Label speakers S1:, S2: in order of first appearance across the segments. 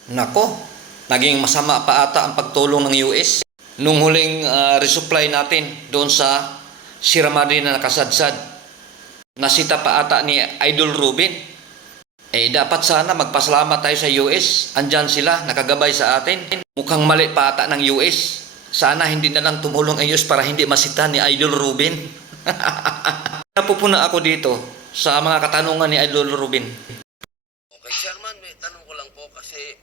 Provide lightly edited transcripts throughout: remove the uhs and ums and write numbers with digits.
S1: Nako, naging masama pa ata ang pagtulong ng US. Nung huling resupply natin doon sa Sierra Madre na nakasadsad, nasita pa ata ni Idol Rubin. Dapat sana magpasalamat tayo sa US. Andyan sila, nakagabay sa atin. Mukhang mali pa ata ng US. Sana hindi na lang tumulong ang US para hindi masita ni Idol Rubin. Napupuna ako dito sa mga katanungan ni Idol Rubin.
S2: Okay, Chairman, may tanong ko lang po kasi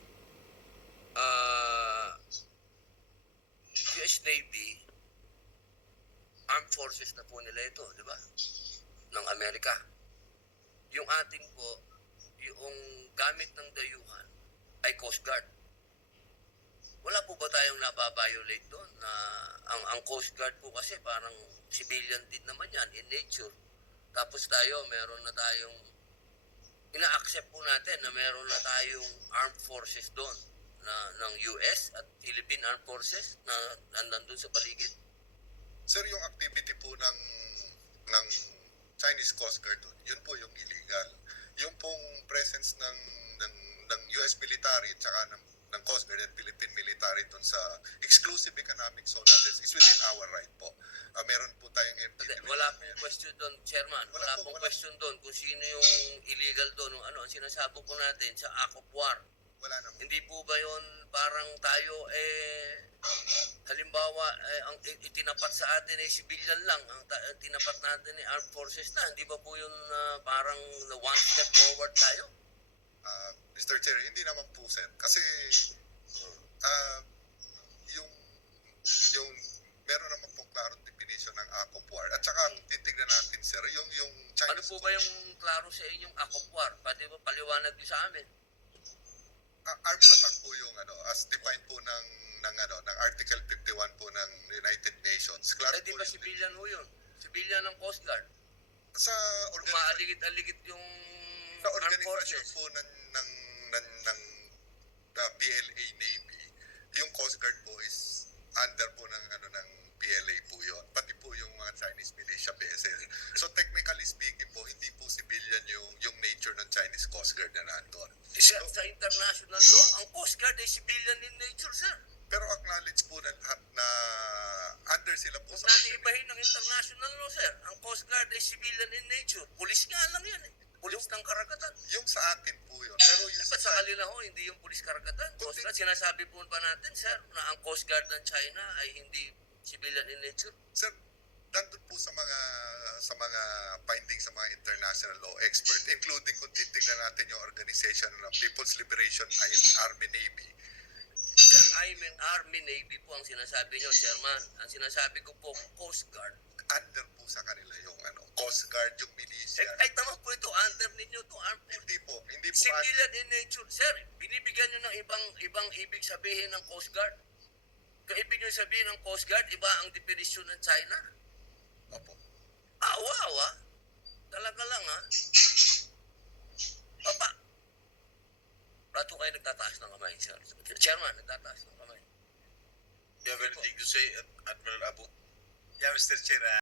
S2: US Navy, Armed Forces na po nila ito, di ba? Ng Amerika. Yung ating po, yung gamit ng dayuhan ay Coast Guard. Wala po ba tayong nababiolate doon? Na ang Coast Guard po kasi parang civilian din naman yan in nature. Tapos tayo, meron na tayong ina-accept po natin na meron na tayong armed forces doon ng US at Philippine Armed Forces na nandun sa paligid.
S3: Sir, yung activity po ng Chinese Coast Guard doon, yun po yung illegal. Yung pong presence ng US military at saka ng Coast Guard and Philippine military doon sa exclusive economic zone natin is within our right po. Meron po tayong MPT.
S2: Wala pong question doon, Chairman. Wala pong question doon kung sino yung illegal doon. Ang sinasabog po natin sa Act of War.
S3: Wala naman.
S2: Hindi po ba yun parang tayo halimbawa ang itinapat sa atin ay civilian lang, ang tinapat natin ay armed forces na, hindi ba po yun parang one step forward tayo?
S3: Mr. Chair, hindi naman po, sir. Kasi yung meron naman po klarong definition ng Act of War. At saka titignan natin, sir, yung Chinese...
S2: Ano po ba yung klaro sa inyong Act of War? Pati ba paliwanag niyo sa amin?
S3: Armed attack po yung as defined po ng Article 51 po ng United Nations. Klaro
S2: Di
S3: po
S2: ba civilian ho yun? Civilian ng Coast Guard?
S3: sa
S2: Umaaligid-aligid yung armed
S3: organisasyon
S2: forces.
S3: po ng PLA Navy, yung Coast Guard po is under po ng PLA po yun. Pati po yung mga Chinese militia vessel. So technically speaking po, hindi po civilian yung nature ng Chinese Coast Guard na nandun.
S2: Sa international law, ang Coast Guard ay civilian in nature, sir.
S3: Pero acknowledge po na under sila po
S2: Huwag
S3: sa
S2: natin ibahin ng international law, sir. Ang Coast Guard ay civilian in nature. Pulis nga lang yan eh. Pulis ng karagatan.
S3: yung sa atin po yun. Pero yung
S2: Ba't sa kanila ho, hindi yung pulis karagatan? Coast Guard, sinasabi po ba natin, sir, na ang Coast Guard ng China ay hindi civilian in nature?
S3: sir, nandun po sa mga findings sa mga international law expert, including kung titignan natin yung organization ng People's Liberation Army Navy.
S2: Sir, I mean Army Navy po ang sinasabi nyo, Chairman. Ang sinasabi ko po, Coast Guard.
S3: Under po sa kanila yung Coast Guard, yung militia.
S2: Kahit naman po ito, under ninyo ito, armed forces.
S3: Hindi po.
S2: Civilian in nature. Sir, binibigyan nyo ng ibang ibig sabihin ng Coast Guard. Kung ibig nyo sabihin ng Coast Guard, iba ang definition ng China.
S3: Opo.
S2: Awa. Talaga lang, ha? Papa. Ba't kayo nagtataas ng kamay, sir? Chairman, nagtataas ng kamay.
S4: You have anything to say, Admiral Abu? Yeah, Mr. Chair.